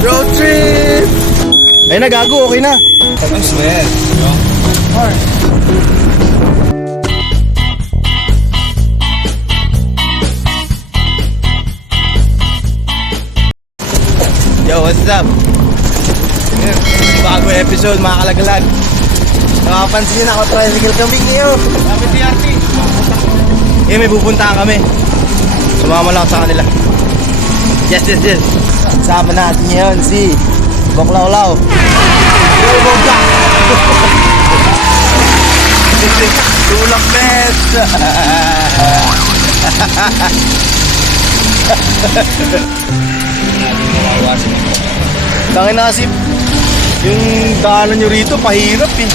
Road trip! Ay na, gago, okay na. I swear. No? Yo, what's up? Bago episode, mga kalagalag. Nakapansin nyo, naka-tricycle kami ngayon. Sabi TRT. May pupuntahan kami. Sumama lang sa kanila. Yes. Sama natin ngayon si Baklaw-Law. Tulak bet. Tangin na kasi yung daanan nyo rito pahirap eh.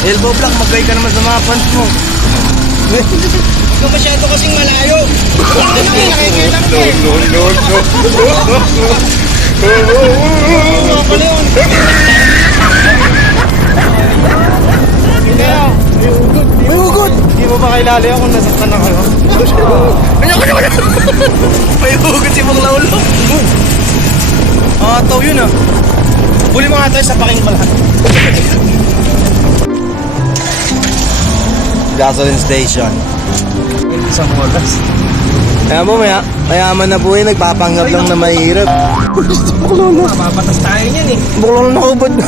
Elbow block, magkay ka naman sa mga pants mo. Ikaw masyado kasing malayo. Nakikita mo eh. No. Pala yun. May hugot! Hindi mo ba kailala yun kung nasaktan na kayo? May hugot si Baklaw-Law. Taw yun ah. Huli mo nga tayo sa paking malahat. Gasoline station. Isang oras. Kaya mo, mayaman na po nagpapanggap lang na mahirap. Baklaw-Law. Mapapatas tayo niyan eh. Baklaw-Law nakubad na.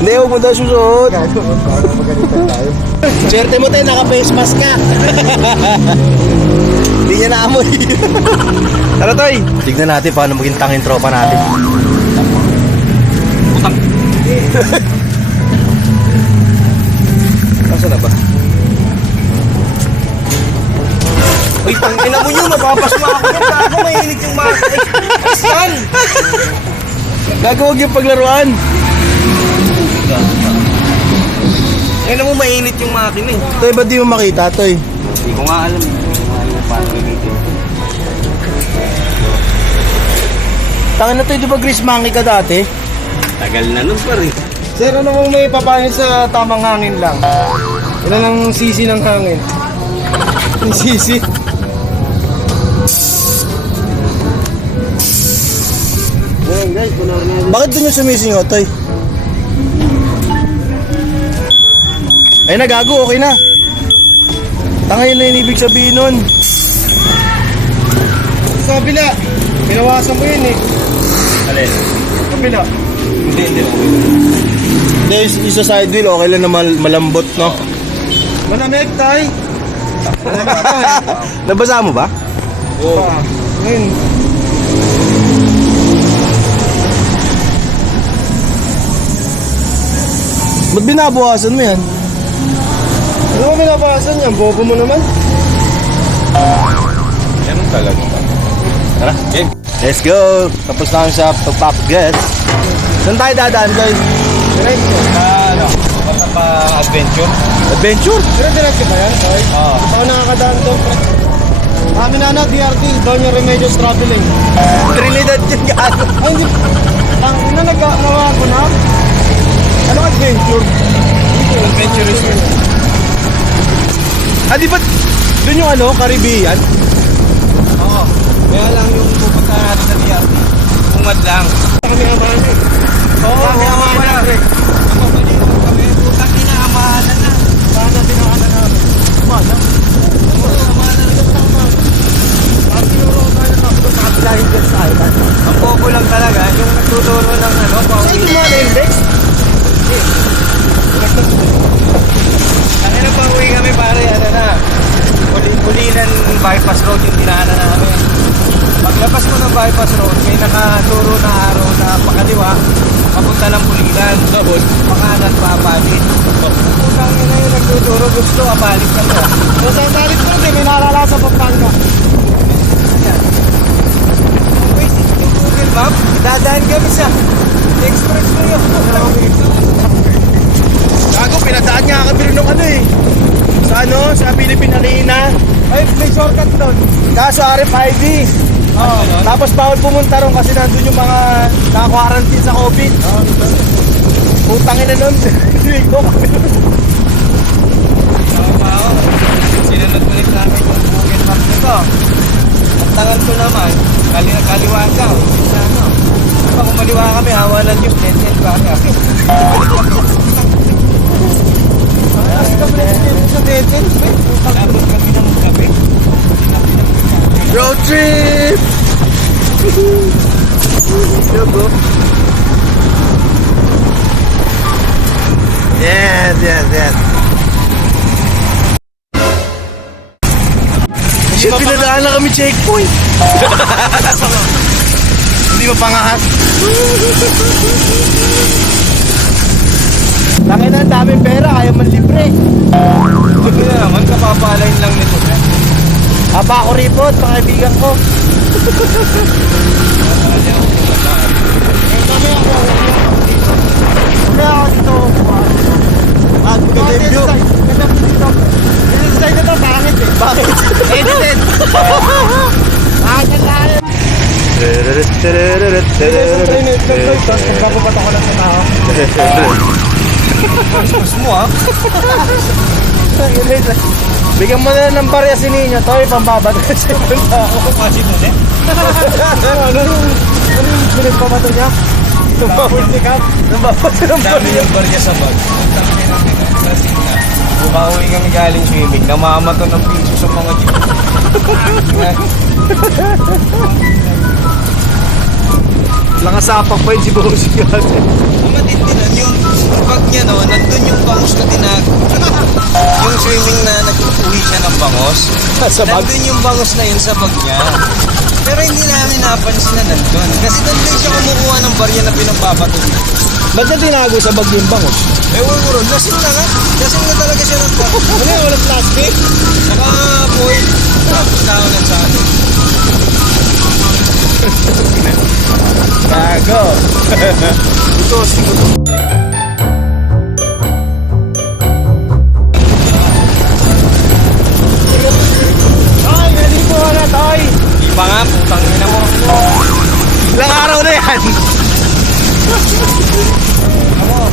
Hindi, huwag mo daw susuot. Swerte mo tayo, naka-face mask ka. Hindi niya naamoy. Tara, Toy. Tignan natin paano maging tangin tropa natin. Utang. Nasaan na ba? Uy, tangina mo yun, mapapasma ako yan. Gago, mahilig yung mga Saan? Gago, huwag yung paglaruan. Ngayon mo, mainit yung makina eh. Toy, ba't di mo makita, Toy? Hindi ko nga alam eh. Paano gagawin? Tangin na, Toy, di ba Grease Monkey ka dati? Tagal na nun pa rin. Sir, ano mong may papanin sa tamang hangin lang? Ilan ang sisi ng hangin? Yung sisi? Ayan guys, punar na. Bakit doon yung sumisingot, Toy? Ay na, gago, okay na. Tangay na yung ibig sabihin nun. Sa kabila, pinawasan mo yun eh. Alin? Kabila. Hindi. Hindi, isa side wheel, okay lang na malambot, no? Malamig tay. Nabasa mo ba? Oo. Ngayon. Ba't binabawasan mo yan? Ano mo binabawasan yan? Bobo mo naman. Ganun talaga. Tara, game. Let's go! Tapos na kami sa pagpapagas. Saan tayo dadaan, Toy? Diretso. Ano? Pa-adventure. Adventure? Diretso ba yan, tay? Oo. Ako nakakadaan doon. Kami na DRT, doon yung Remedios Traveling. Trinidad yun, gago. Ay, hindi. Ang ina nagawa ko na. Anong adventure? Adventurous. Di ba doon yung ano, Caribbean? Oo. Kaya lang yung pupunta natin sa DRT. Umad lang. Kami amahan eh. Oo, kami amahan eh. Kapapalitan kami. Putang ina, amahanan na. Saan natin amahanan namin? Amahanan? Oo, amahanan na sa amahanan. Ang tinuro ko tayo na sa kabilahin dyan sa island. Ang bobo lang talaga, yung nagtuturo ng ano, Saan yung mga index? ang ina pa uwi kami pare, ano na, Pulinan bypass road yung dinaanan namin. Paglabas mo ng bypass road, may nakaturo na araw na pakaliwa, papunta ng Pulinan. Tapos, pakanan pa apalit. Pusang ina yung nagtuturo, gusto apalit ka mo. So sa apalit mo, may naalala sa Pampanga. Ayan. Wait, yung Google Map, dadaan kami sa express mo yun. Gago, pinadaan niya kami rin ng ano eh. Sa ano, sa Philippine Arena. Ay, may shortcut doon. Kaso RFID. Oo. Tapos bawal pumunta ron kasi nandun yung mga naka-quarantine sa COVID. Putangin na nun. Hindi ko kami nun. Sila tangan ko naman, kaliwa daw. Sa ano? Diba kung maliwa kami, hawa ng Diyos, dead pare. Ayos ka pala sa dead end, eh. Tapos kami ng gabi. Road trip! Yogo. Yes, yes, yes. Shit, pinadaan na kami checkpoint. Hindi mapangahat. Laki na, ang daming pera, kaya man libre. Sabi na naman, kapapalain lang nito. Haba ako ripot, pakaibigan ko. Kaya ako dito. Maganda yung view. Ganda po dito. Yung side na to, pangit eh. Bakit? Edited. Bakit lang yun? Nagpapapat ako lang sa tao. Mas mo ah. Bigyan mo na ng barya si Ninyo, Toy, pambabat kasi yung tao. Kasi doon eh. Ano yung pinagpamato niya? Tapos ni Cap. Nababas ng Dami barya. yung barya sa bag. Bumauwi kami galing swimming. Namamato ng piso sa mga jeep. Langasapak pa yun si Bossy kasi. Ang matindi nun, yung bag niya no, nandun yung bangos na tinago. Yung swimming na nag-uwi siya ng bangos. Sa bag? Nandun yung bangos na yun sa bag niya. Pero hindi namin napansin na nandun. Kasi nandun siya kumukuha ng barya na pinapabato niya. Ba't niya tinago sa bag yung bangos? Ewan ko ron, lasing na nga. Lasing na talaga siya ng bag. Ano yung walang plastic? Saka foil. Tapos tawanan sa atin. Gago. Ito, siguro. Ay, nalito na, Toy. Di pa nga, putang ina mo. Ilang araw na yan.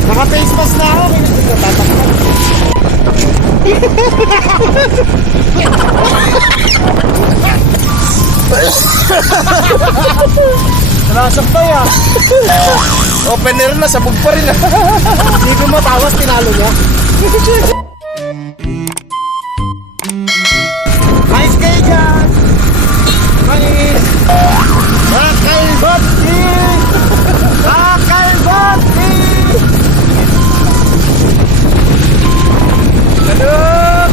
Naka-face mask na ako. May nagtatatakpan. Nasap pa yan. Opener na, sabog pa rin. Hindi ko matawas, tinalo niya. Nice kayo dyan! Manis! Nakalbati! Nakalbati! Salud!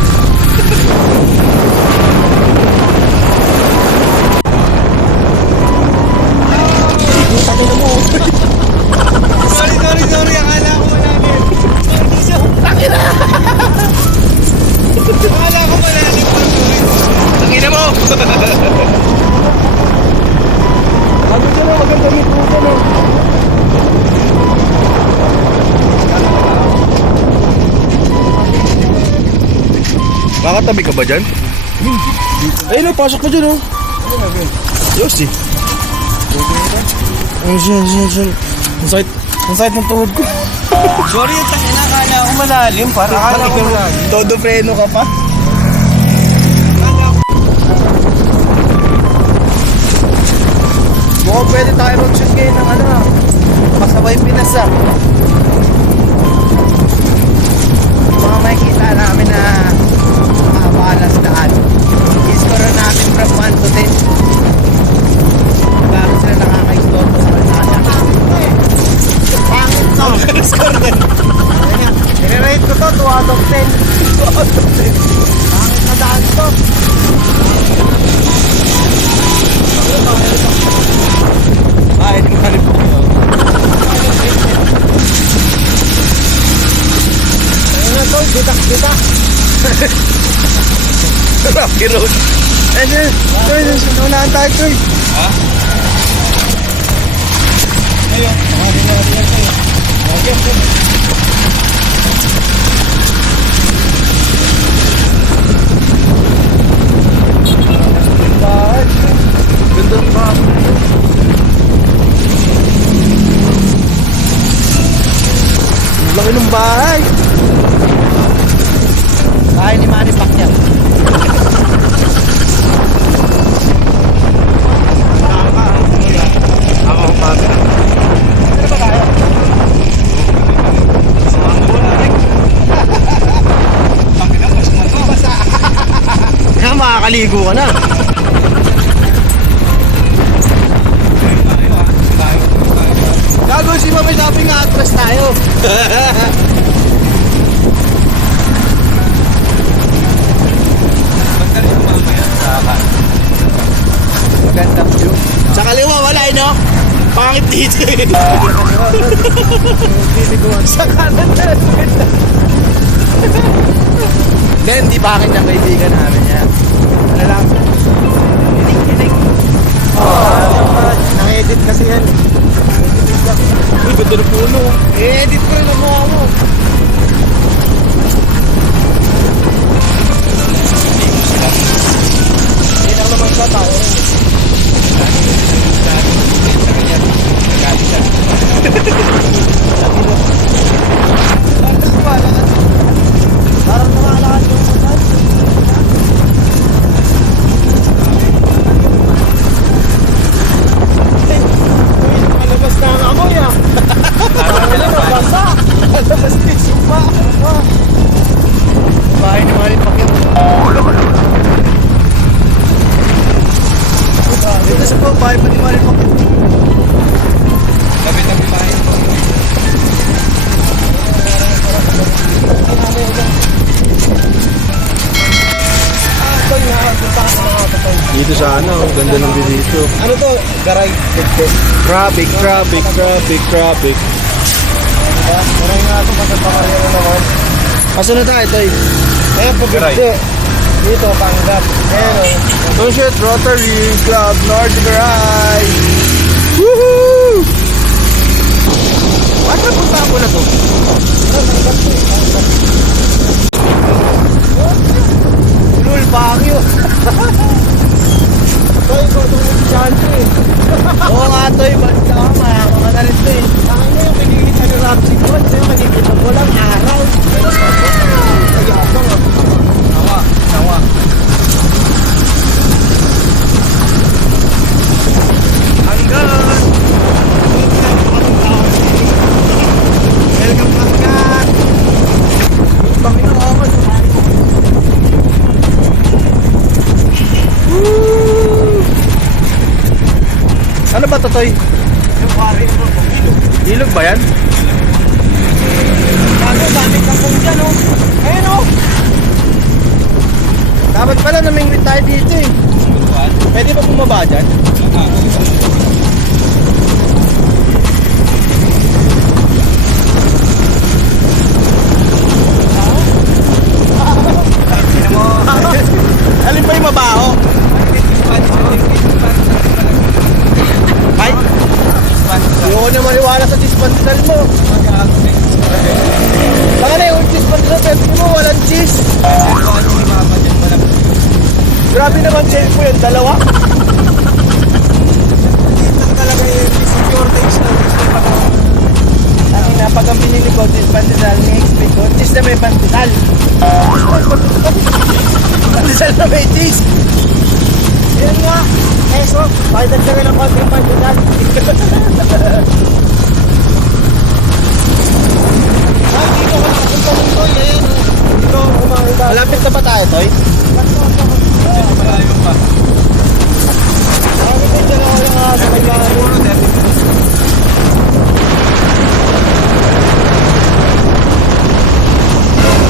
Sorry, akala ko malalim. Akala ko malalim pa sorry. Tangina mo. Sabi ko na, maganda dito ko no. Kakatabi ka ba dyan? Ayun, pasok pa dyan, oh. Yossi. Ang sakit ng tuhod ko. Sorry, yung tangina, akala ko malalim. Parang akala ko malalim. Todo preno ka pa. Mukhang pwede tayo mag-shoot ngayon ng ano, pasaway Pinas ah. Mga makikita namin na makabalas daan. I-score namin from 1 to 10. Bago sila nakaka-istorbo sa kalsada. Pangit to. Score yan. I-rate ko to, 2 out of 10. 2 out of 10. Pangit na daan to. Ay, hindi ka rin po. Ayun na to, kita. Rocky Road. Ayun, unahan tayo, Toy. Ha? Ayun, makalimutan tayo. Okay. Ganda ng bahay. Laki ng bahay. Bahay ni Manny Pacquiao. nakaligo ka na. Gago si Mami, sabi nga atras tayo. Magandang view. Sa kaliwa wala no? Pangit dito eh. Sa kanan na maganda. Hindi pa akin ng kaibigan namin yan. Ano lang? Kinig. Nang-edit kasi yan. Uy, ganda na puno. I-edit ko rin ang mukha mo. Hindi lang naman siya tao rin. Parang nakalakad yung sasal. Palabas na ang amoy ah. Basa. Palabas na yung sumpa. Bahay ni Marin Pacquiao. Dito sa po, bahay pa ni Marin Pacquiao. Tabi-tabi bahay po. Dito sa ano, ang ganda ng view dito. Ano to? Garay. Traffic. Garay nga ito kasi pakarya na naman. Asan na tayo, Toy? Eh, pagkakti. Dito, Panggap. Pero, Sunset Rotary Club North Garay. Woohoo! what na punta ko na to? Ulul, Baguio. Toy, ito yung chance eh. Oo nga, Toy. Basta ka, mayama ka na rin to eh. Saan na yung kinikita ni Ramsey ko? Ito yung kinikita ko lang araw. Ayabang ah. Sawa. Hanggang! Welcome Pascal! Panginoon! Ano ba to, Toy? Yung pare mo, Ilog ba yan? ano, dami kapong dyan, oh. Ayun, oh. Dapat pala namingwit tayo dito, eh. Pwede ba bumaba dyan? Alin ba yung mabaho? Ay? Ayoko na maniwala sa dispantal mo. Baka na yung dispantal sa mo, walang cheese. Grabe naman cheese po yan, dalawa. Dito talaga yung secure taste na gusto pa na. Ang ina, pag ang pinili ko, cheese pandesal, ni-expect ko, cheese na may pandesal. Pandesal na may cheese. Yan nga. Eso, pahitag ka rin ang konting pandesal. Dito ka nakapunta ng Toy. Ayan. Dito, kumakita. Malapit na ba tayo, Toy? Malayo pa. Ano ba dyan ako yung sa kanya?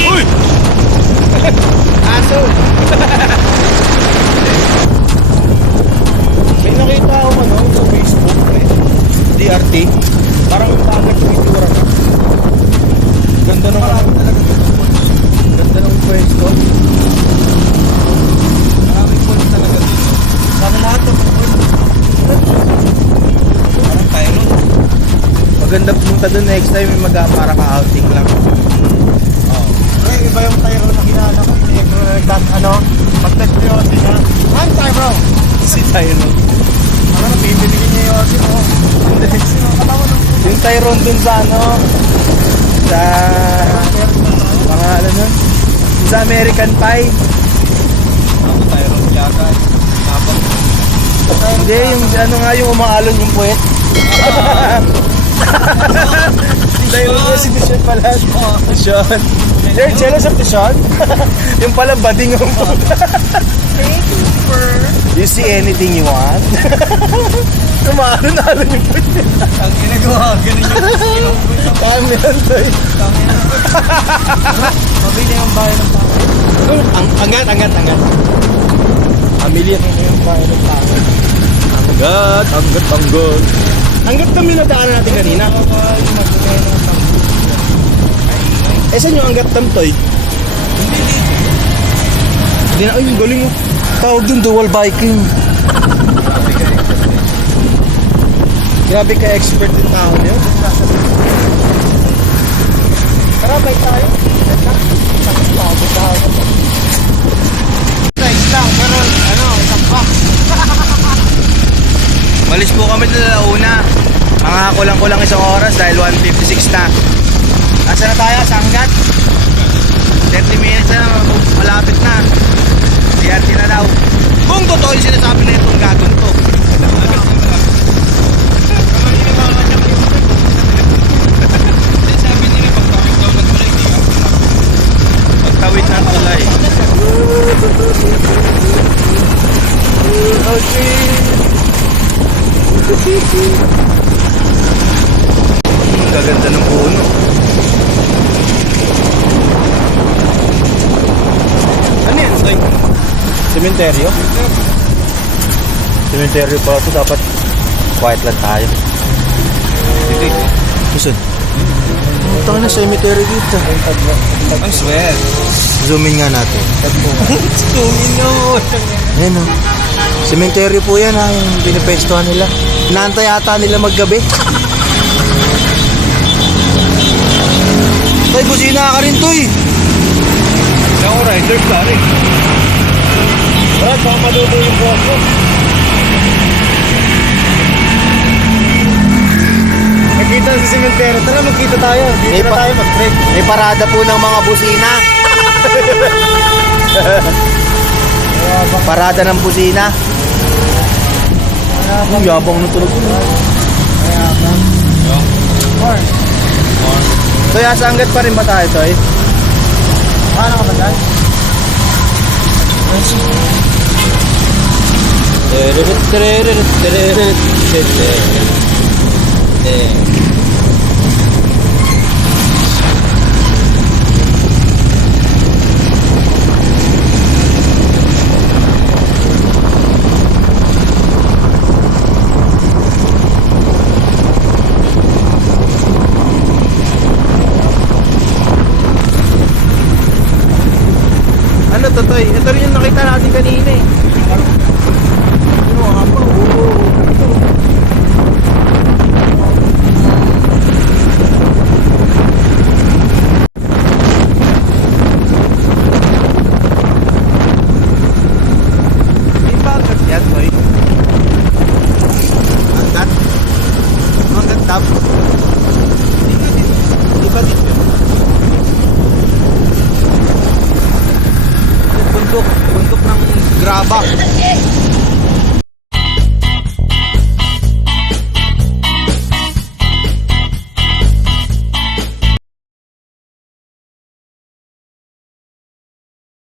Uy! Aso! May nakita ako ano sa Facebook eh. DRT. Parang yung dagat yung itsura na. Ganda nung ganda nung pwesto. Maraming points talaga dito. Sana lahat ng Parang tayo nun. maganda pumunta doon next time may para ka-outing lang. Eh, iba yung Tyro na kilala ko. Ano? Pag-test ko yung Austin ha. Ano tayo bro? Si Tyro. Ano na, pipiliin niya yung Austin mo. Yung Tyron dun sa ano? Sa... mga ano nun? Sa American Pie. Ako tayo ron yata. Tapos. Hindi, yung ano nga yung umaalon yung puwet. Tyron niya si Sean pala. Sean. You're jealous of the Sean? Yung pala bading ang puta. Thank you, sir. You see anything you want? Tumalo-nalo yung puti. Ang ginagawa, ganun yung Kami yan, Toy. Mabili ang bayan ng tao. Angat. Pamilya ko yung bayan ng tao. Anggat. Hanggat kami nadaanan natin kanina. Eh, saan yung Angat Tamtoy? Hindi na, ay, yung galing oh. Tawag dun, dual biking. Grabe ka expert yung tao niyo. Tara, bike tayo. Nice lang, pero ano, isang pack. Malis po kami sa una. Mga kulang-kulang isang oras dahil 1:56 na. Asa na tayo? Sa Angat? 30 minutes na, malapit na. DRT na daw. Kung totoo yung sinasabi na itong gagong to. Pagtawid ng tulay. Ang gaganda ng puno. Ano yan? Soy? Sementeryo? Sementeryo pa ito. Dapat quiet lang tayo. Kusod. Ito na cemetery dito. I swear. Zoom in nga natin. Tungin nyo. Ayan o. Cemetery po yan ha. Yung pinipestuhan nila. Inaantay yata nila maggabi. Toy, busina ka rin, Toy. Ako rider ka rin. Brad, baka malubo yung buhok ko. Nakita sa sementero. Tara, magkita tayo. Dito na tayo mag-trek. May parada po ng mga busina. Parada ng busina. Ang yabang na tulog. So, sa Angat pa rin ba tayo, Toy? Paano ka ba dahil? Ano to, Toy? Ito rin yung nakita natin kanina eh. Di ba Angat yan, Toy? Angat? Angat tap? Di ba dito? Bundok ng graba.